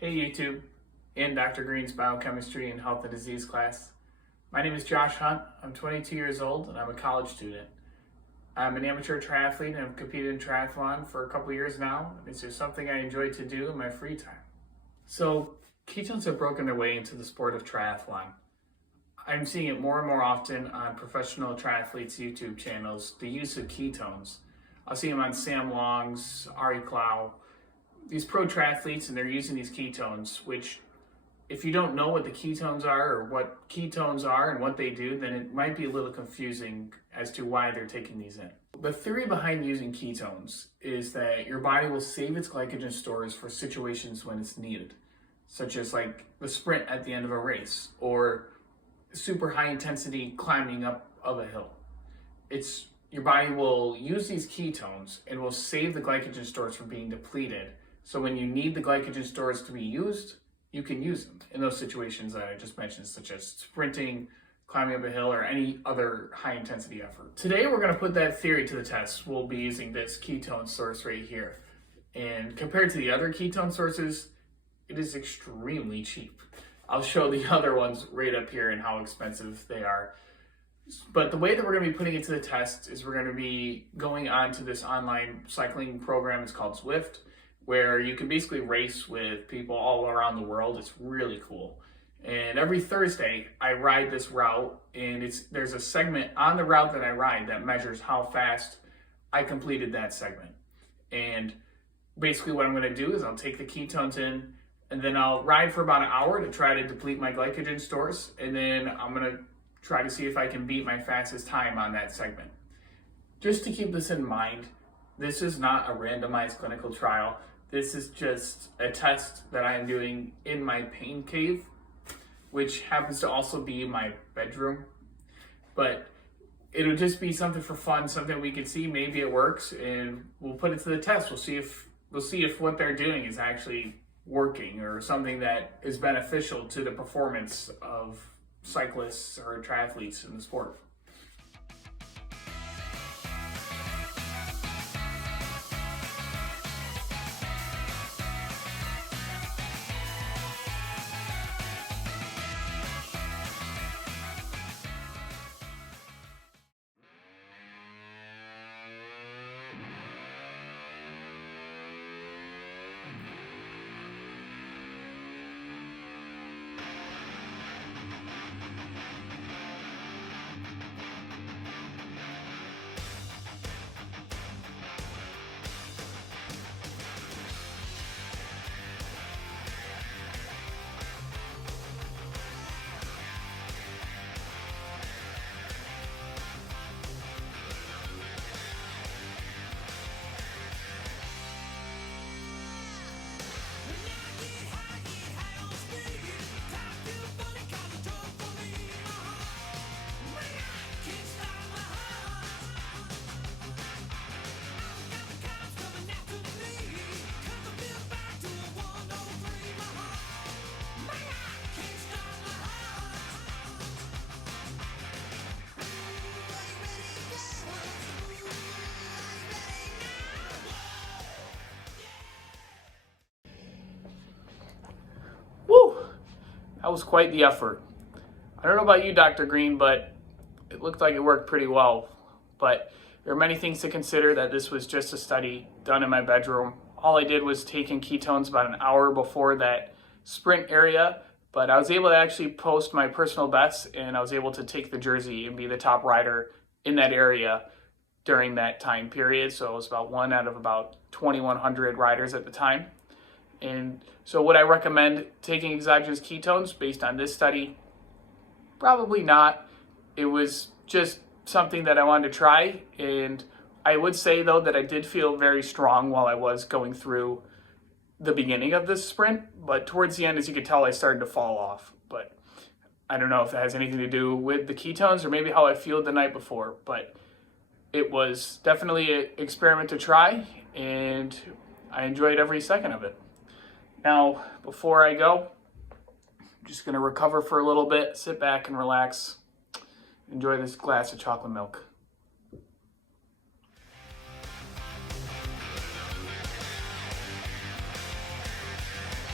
Hey YouTube, in Dr. Green's Biochemistry and Health and Disease class. My name is Josh Hunt. I'm 22 years old and I'm a college student. I'm an amateur triathlete and I've competed in triathlon for a couple years now. It's just something I enjoy to do in my free time. So ketones have broken their way into the sport of triathlon. I'm seeing it more and more often on professional triathletes' YouTube channels, the use of ketones. I'll see them on Sam Long's, Ari Clow, these pro triathletes, and they're using these ketones, which if you don't know what the ketones are or what ketones are and what they do, then it might be a little confusing as to why they're taking these in. The theory behind using ketones is that your body will save its glycogen stores for situations when it's needed, such as like the sprint at the end of a race or super high intensity climbing up of a hill. Your body will use these ketones and will save the glycogen stores from being depleted. So when you need the glycogen stores to be used, you can use them in those situations that I just mentioned, such as sprinting, climbing up a hill, or any other high intensity effort. Today, we're going to put that theory to the test. We'll be using this ketone source right here. And compared to the other ketone sources, it is extremely cheap. I'll show the other ones right up here and how expensive they are. But the way that we're going to be putting it to the test is we're going to be going on to this online cycling program. It's called Zwift, where you can basically race with people all around the world. It's really cool. And every Thursday, I ride this route, and there's a segment on the route that I ride that measures how fast I completed that segment. And basically what I'm going to do is I'll take the ketones in, and then I'll ride for about an hour to try to deplete my glycogen stores, and then I'm going to try to see if I can beat my fastest time on that segment. Just to keep this in mind, this is not a randomized clinical trial. This is just a test that I am doing in my pain cave, which happens to also be my bedroom. But it'll just be something for fun, something we can see. Maybe it works, and we'll put it to the test. We'll see if what they're doing is actually working or something that is beneficial to the performance of cyclists or triathletes in the sport. That was quite the effort. I don't know about you, Dr. Green, but it looked like it worked pretty well. But there are many things to consider. That this was just a study done in my bedroom. All I did was take in ketones about an hour before that sprint area, but I was able to actually post my personal best, and I was able to take the jersey and be the top rider in that area during that time period. So it was about one out of about 2,100 riders at the time. And so would I recommend taking exogenous ketones based on this study? Probably not. It was just something that I wanted to try. And I would say, though, that I did feel very strong while I was going through the beginning of this sprint. But towards the end, as you could tell, I started to fall off. But I don't know if that has anything to do with the ketones or maybe how I feel the night before. But it was definitely an experiment to try, and I enjoyed every second of it. Now, before I go, I'm just going to recover for a little bit, sit back and relax, enjoy this glass of chocolate milk.